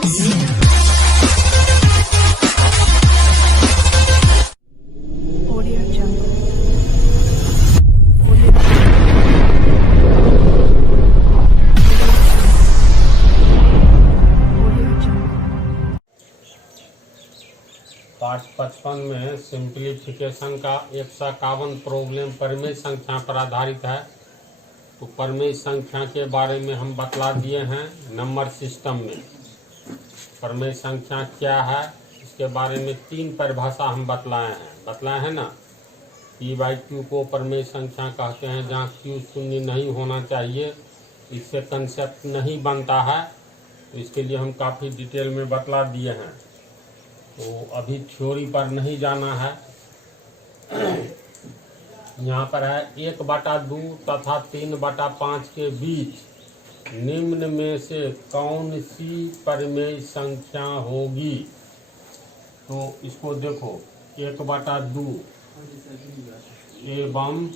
Audio Jungle. पाठ 55 में simplification का 151 प्रॉब्लम परिमेय संख्या पर आधारित है। तो परिमेय संख्या के बारे में हम बतला दिए हैं नंबर सिस्टम में। परिमेय संख्या क्या है इसके बारे में 3 परिभाषा हम बतलाए हैं ना। P/Q को परिमेय संख्या कहते हैं, जहाँ Q शून्य नहीं होना चाहिए, इससे कंसेप्ट नहीं बनता है। तो इसके लिए हम काफ़ी डिटेल में बतला दिए हैं। तो अभी थ्योरी पर नहीं जाना है। यहाँ पर है 1/2 तथा 3/5 के बीच निम्न में से कौन सी परिमेय संख्या होगी। तो इसको देखो 1/2 एवं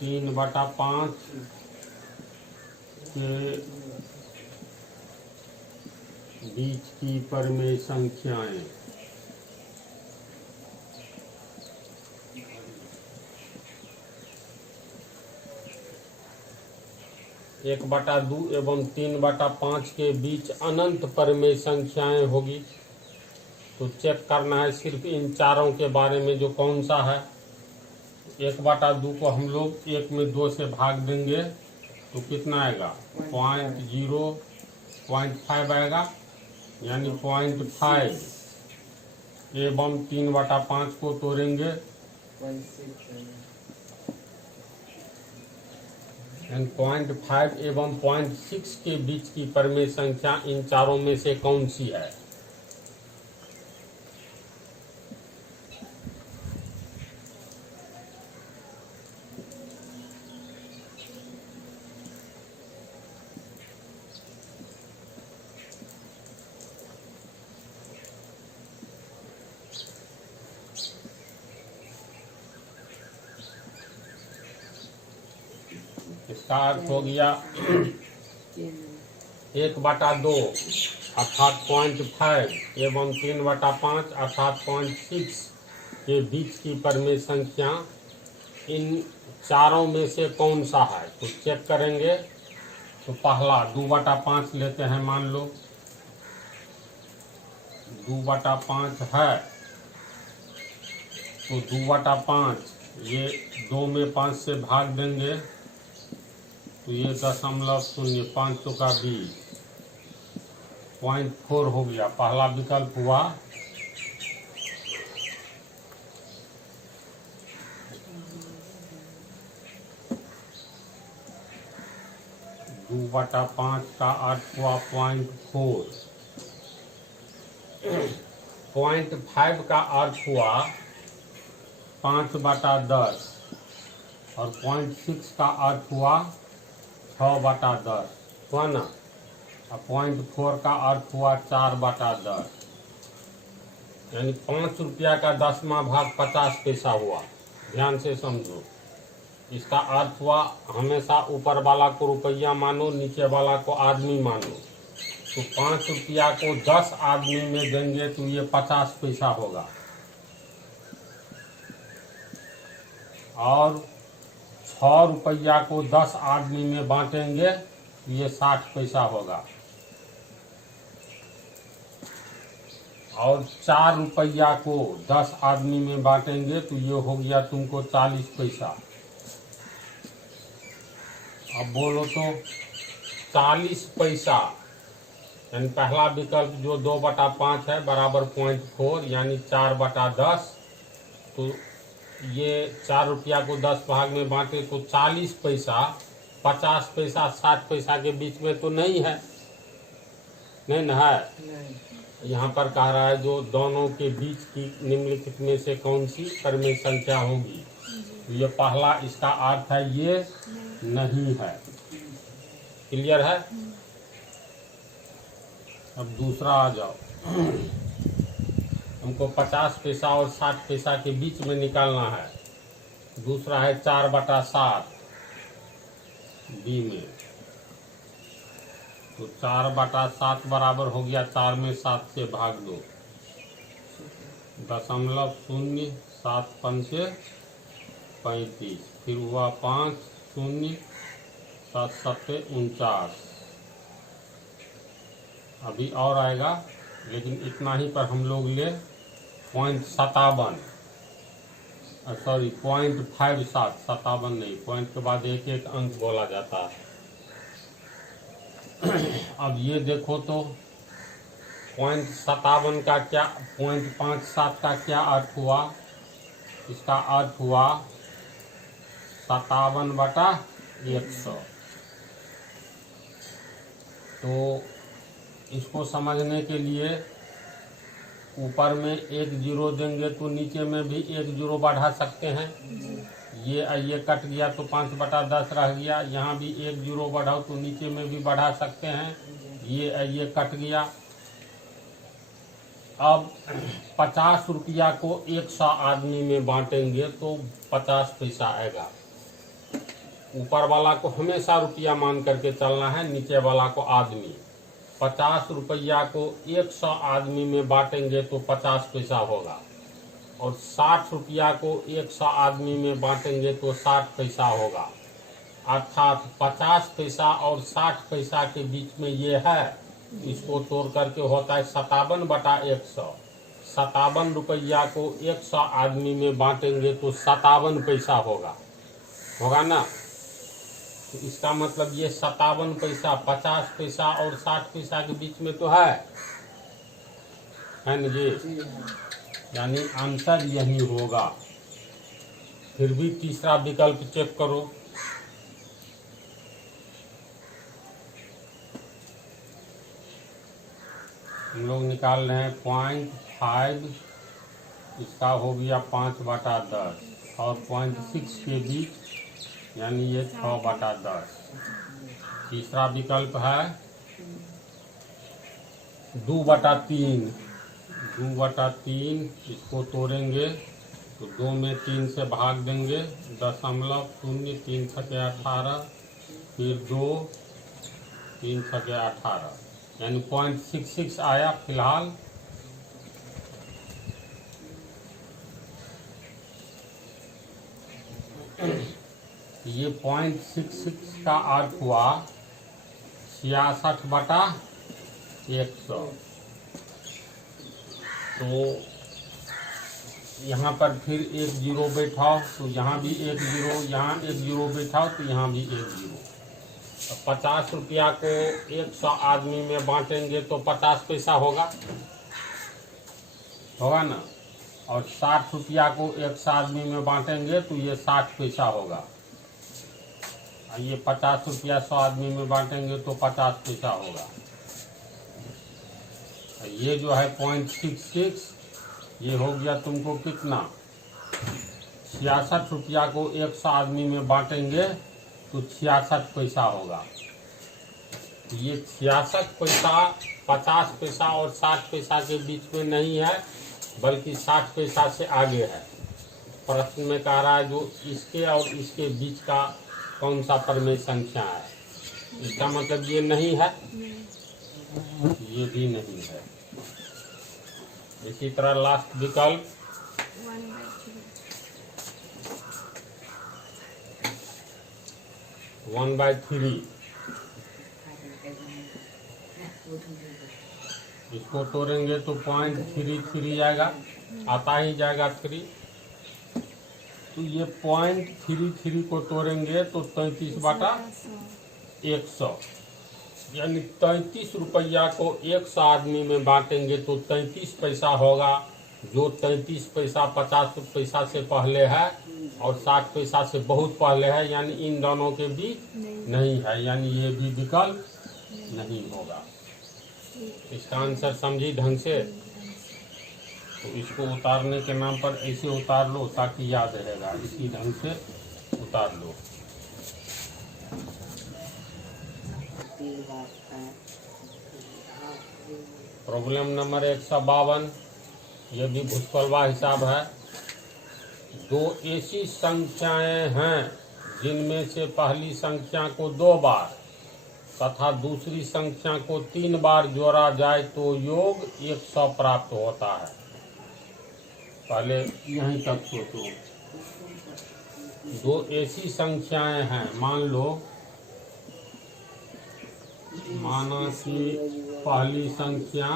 3/5 के बीच की परिमेय संख्याएं। एक बटा 2 एवं 3/5 के बीच अनंत परिमेय संख्याएं होगी। तो चेक करना है सिर्फ इन चारों के बारे में, जो कौन सा है। 1/2 को हम लोग 1 में 2 से भाग देंगे तो कितना आएगा 0.5 आएगा, यानी 0.5 एवं 3/5 को तोड़ेंगे 0.5 एवं 0.6 के बीच की परिमेय संख्या इन चारों में से कौन सी है। इसका अर्थ हो गया 1/2 अर्थात 0.5 एवं 3/5 अर्थात 0.6 के बीच की परिमेय संख्या इन चारों में से कौन सा है। तो चेक करेंगे। तो पहला 2/5 लेते हैं, मान लो 2/5 है। तो 2/5 ये 2 में 5 से भाग देंगे तो ये 0.05 का 20 0.4 हो गया। पहला विकल्प हुआ। दो बटा 5 का अर्थ हुआ 0.4। 0.5 का अर्थ हुआ 5/10 और 0.6 का अर्थ हुआ 6/10 हुआ ना। और 0.4 का अर्थ हुआ 4/10, यानी 5 रुपया का 10वां भाग 50 पैसा हुआ। ध्यान से समझो। इसका अर्थ हुआ हमेशा ऊपर वाला को रुपया मानो, नीचे वाला को आदमी मानो। तो 5 रुपया को 10 आदमी में देंगे तो ये 50 पैसा होगा, और 6 रुपया को 10 आदमी में बांटेंगे तो ये 60 पैसा होगा, और 4 रुपया को 10 आदमी में बांटेंगे तो ये हो गया तुमको 40 पैसा। अब बोलो तो 40 पैसा, यानी पहला विकल्प जो 2/5 है बराबर 0.4 यानी 4/10। तो ये 4 रुपया को 10 भाग में बांटे तो 40 पैसा, 50 पैसा 60 पैसा के बीच में तो नहीं है, नहीं ना है। यहाँ पर कह रहा है जो दोनों के बीच की निम्नलिखित में से कौन सी परिमेय संख्या होगी। तो ये पहला, इसका अर्थ है ये नहीं है। क्लियर है। अब दूसरा आ जाओ। हमको 50 पैसा और 60 पैसा के बीच में निकालना है। दूसरा है 4/7 बी में। तो 4/7 बराबर हो गया 4 में 7 से भाग दो, 0.07 पंचे 35, फिर हुआ 5 0 7 सत्ते 49। अभी और आएगा, लेकिन इतना ही पर हम लोग ले 0.57, सॉरी 0.57, 57 नहीं, पॉइंट के बाद एक एक अंक बोला जाता है। अब ये देखो तो 0.57 का क्या, 0.57 का क्या अर्थ हुआ? इसका अर्थ हुआ 57/100। तो इसको समझने के लिए ऊपर में एक जीरो देंगे तो नीचे में भी एक जीरो बढ़ा सकते हैं। ये कट गया तो 5/10 रह गया, यहाँ भी एक जीरो बढ़ाओ तो नीचे में भी बढ़ा सकते हैं। ये कट गया। अब 50 रुपया को 100 आदमी में बांटेंगे तो 50 पैसा आएगा। ऊपर वाला को हमेशा रुपया मान करके चलना है, नीचे वाला को आदमी। 50 रुपया को 100 आदमी में बांटेंगे तो 50 पैसा होगा, और 60 रुपया को 100 आदमी में बांटेंगे तो 60 पैसा होगा। अर्थात 50 पैसा और 60 पैसा के बीच में ये है, इसको तोड़ करके होता है 57/100। 57 रुपया को 100 आदमी में बांटेंगे तो 57 पैसा होगा ना। तो इसका मतलब ये 57 पैसा 50 पैसा और 60 पैसा के बीच में तो है ना जी? यानी आंसर यही होगा। फिर भी तीसरा विकल्प चेक करो। हम लोग निकाल रहे हैं 0.5, इसका हो गया 5/10, और 0.6 के बीच यानी ये 6/10। तीसरा विकल्प है 2/3। 2/3 इसको तोड़ेंगे तो 2 में 3 से भाग देंगे, 0.03 3 छके 18, फिर 2 3 छके 18, यानी 0.66 आया फिलहाल। ये 0.66 का अर्थ हुआ 66/100। तो यहाँ पर फिर एक जीरो बैठाओ तो यहाँ भी एक जीरो, यहाँ एक जीरो बैठाओ तो यहाँ भी एक जीरो। तो 50 रुपया को 100 आदमी में बांटेंगे तो 50 पैसा होगा ना, और 60 रुपया को 100 आदमी में बांटेंगे तो ये 60 पैसा होगा। ये 50 रुपया 100 आदमी में बांटेंगे तो 50 पैसा होगा। ये जो है 0.66, ये हो गया तुमको कितना? 66 रुपया को 100 आदमी में बांटेंगे तो 66 पैसा होगा। ये 66 पैसा 50 पैसा और 60 पैसा के बीच में नहीं है, बल्कि 60 पैसा से आगे है। प्रश्न में कह रहा है जो इसके और इसके बीच का कौन सा परमेय संख्या है। इसका मतलब ये नहीं है, ये भी नहीं है। इसी तरह लास्ट विकल्प 1/3, इसको तोड़ेंगे तो 0.33 आएगा, आता ही जाएगा 3। तो ये 0.33 को तोड़ेंगे तो 33/100, यानी 33 रुपया को 100 आदमी में बांटेंगे तो 33 पैसा होगा, जो 33 पैसा 50 पैसा से पहले है और 60 पैसा से बहुत पहले है, यानी इन दोनों के बीच नहीं है, यानी ये भी विकल्प नहीं होगा। इसका आंसर समझी ढंग से? तो इसको उतारने के नाम पर ऐसे उतार लो ताकि याद रहेगा, इसी ढंग से उतार लो। प्रॉब्लम नंबर 152, यह भी भुसकलवा हिसाब है। दो ऐसी संख्याएं हैं जिनमें से पहली संख्या को 2 बार तथा दूसरी संख्या को 3 बार जोड़ा जाए तो योग 100 प्राप्त होता है। पहले यहीं तक सोचो। दो ऐसी संख्याएं हैं, मान लो, माना कि पहली संख्या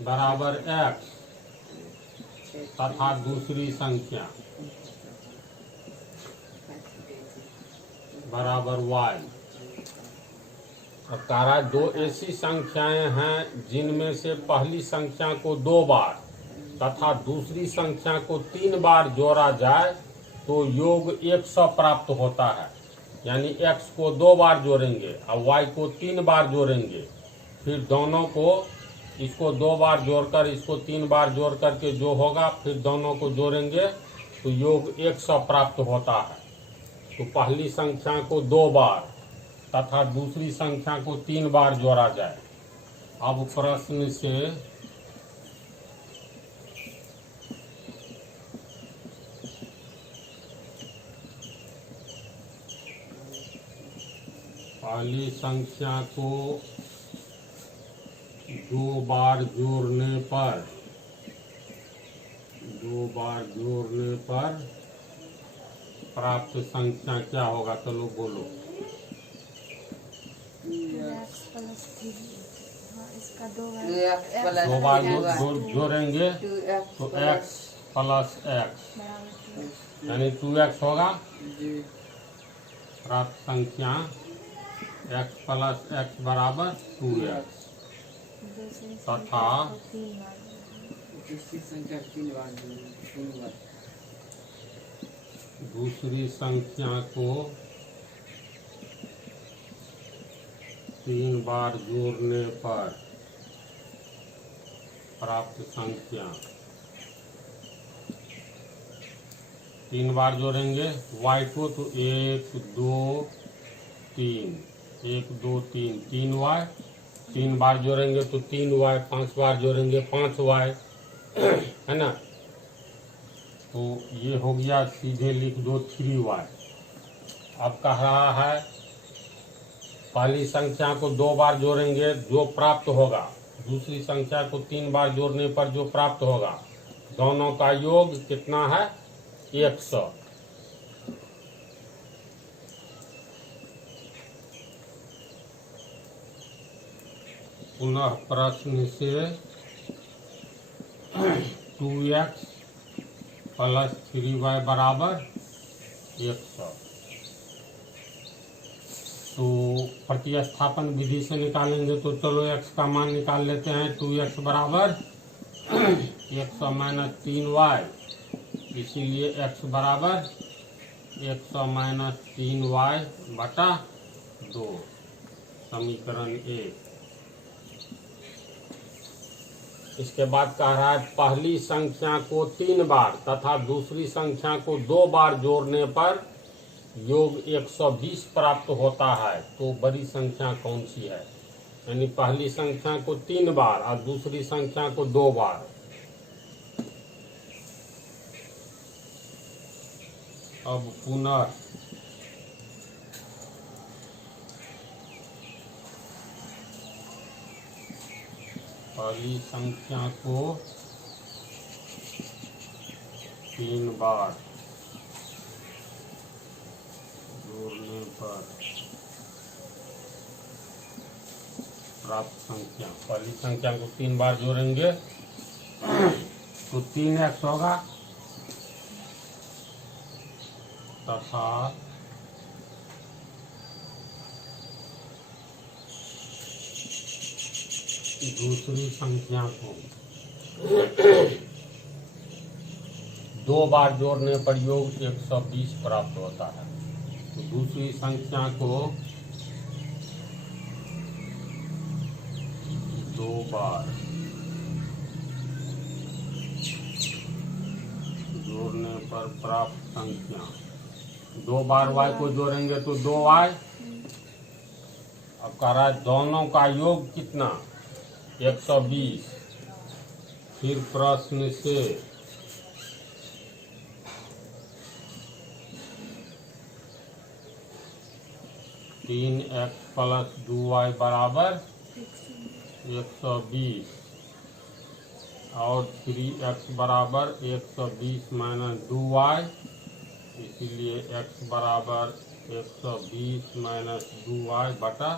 बराबर x तथा दूसरी संख्या बराबर y। अब कह रहा है दो ऐसी संख्याएं हैं जिनमें से पहली संख्या को 2 बार तथा दूसरी संख्या को 3 बार जोड़ा जाए तो योग 100 प्राप्त होता है। यानी x को 2 बार जोड़ेंगे और y को 3 बार जोड़ेंगे, फिर दोनों को, इसको 2 बार जोड़कर इसको 3 बार जोड़ करके जो होगा फिर दोनों को जोड़ेंगे तो योग 100 प्राप्त होता है। तो पहली संख्या को 2 बार तथा दूसरी संख्या को 3 बार जोड़ा जाए। अब प्रश्न से पहली संख्या को 2 बार जोड़ने पर प्राप्त संख्या क्या होगा? चलो बोलो। 2 बार जोड़ेंगे तो x प्लस x यानी 2x होगा। प्राप्त संख्या x प्लस x बराबर 2x तथा दूसरी संख्या को 3 बार जोड़ने पर प्राप्त संख्या, 3 बार जोड़ेंगे y को तो 1 2 3 1 2 3 3y, 3 बार जोड़ेंगे तो 3y, 5 बार जोड़ेंगे 5y, है ना। तो ये हो गया, सीधे लिख दो 3y। अब कह रहा है पहली संख्या को 2 बार जोड़ेंगे जो प्राप्त होगा, दूसरी संख्या को 3 बार जोड़ने पर जो प्राप्त होगा, दोनों का योग कितना है? 100। पुनः प्रश्न से 2x प्लस 3y बराबर 100। तो प्रतिस्थापन विधि से निकालेंगे तो चलो x का मान निकाल लेते हैं। 2x बराबर 100 माइनस 3y, इसीलिए x बराबर 100 माइनस 3y बटा 2, समीकरण 1। इसके बाद कह रहा है पहली संख्या को 3 बार तथा दूसरी संख्या को 2 बार जोड़ने पर योग 120 प्राप्त होता है। तो बड़ी संख्या कौन सी है? यानी पहली संख्या को 3 बार और दूसरी संख्या को 2 बार। अब पुनः पहली संख्या को 3 बार जोड़ने पर प्राप्त संख्या, पहली संख्या को 3 बार जोड़ेंगे तो 3x होगा तथा दूसरी संख्या को 2 बार जोड़ने पर योग 120 प्राप्त होता है। तो दूसरी संख्या को 2 बार जोड़ने पर प्राप्त संख्या, 2 बार y को जोड़ेंगे तो 2y। अब कह रहा है दोनों का योग कितना? 120। फिर प्रश्न से 3x प्लस 2y बराबर 120 और 3x बराबर 120 माइनस 2y, इसीलिए x बराबर 120 माइनस 2y बटा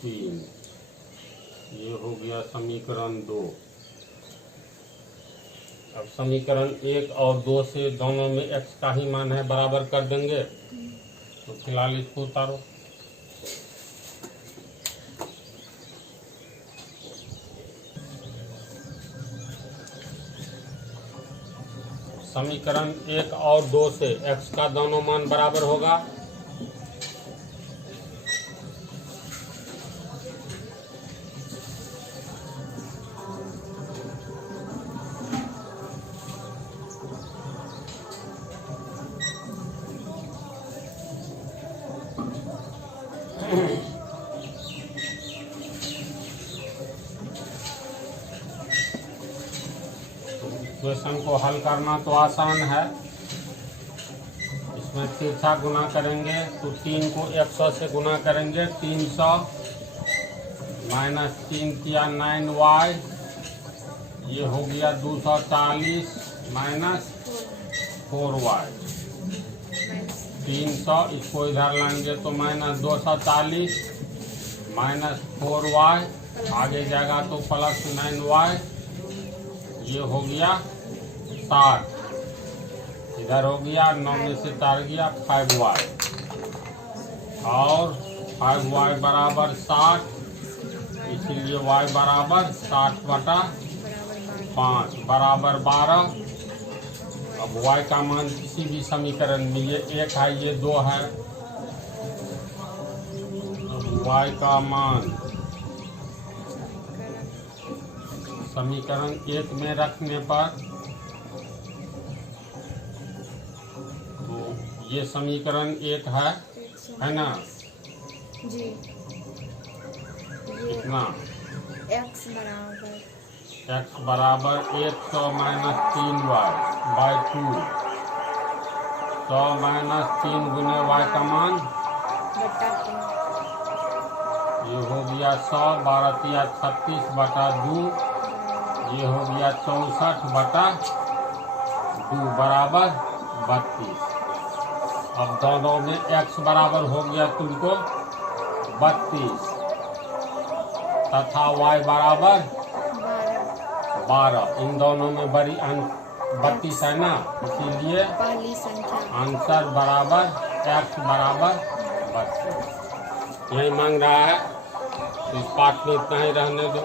3। ये हो गया समीकरण 2। अब समीकरण 1 और 2 से दोनों में x का ही मान है, बराबर कर देंगे। तो फिलहाल इसको उतारो। समीकरण 1 और 2 से x का दोनों मान बराबर होगा इक्वेशन को हल करना तो आसान है। इसमें तिरछा गुना करेंगे तो 3 को 100 से गुना करेंगे, 300 माइनस 3 किया 9y, ये हो गया 240 माइनस 4y। 300 इसको इधर लाएंगे तो माइनस 240 माइनस 4y, आगे जाएगा तो प्लस 9y, ये हो गया 60। इधर हो गया 9 में से 4 गया 5y और 5y बराबर 60, इसीलिए y बराबर 60 बटा 5 बराबर 12। अब y का मान किसी भी समीकरण में, ये 1 है ये 2 है, अब y का मान समीकरण 1 में रखने पर, तो ये समीकरण 1 है ना जी। कितना x बराबर 100 माइनस 3y बाई 2, 100 माइनस 3 गुने y का मान बटा 2, ये हो गया 100, 12 या 36 बटा 2, ये हो गया 64 बटा 2 बराबर 32। अब दोनों में x बराबर हो गया तुमको 32 तथा y बराबर 12। इन दोनों में बड़ी अंक 32 है ना, इसीलिए पहली संख्या आंसर बराबर x बराबर 32 यही मांग रहा है। तो इस पाठ में इतना ही रहने दो।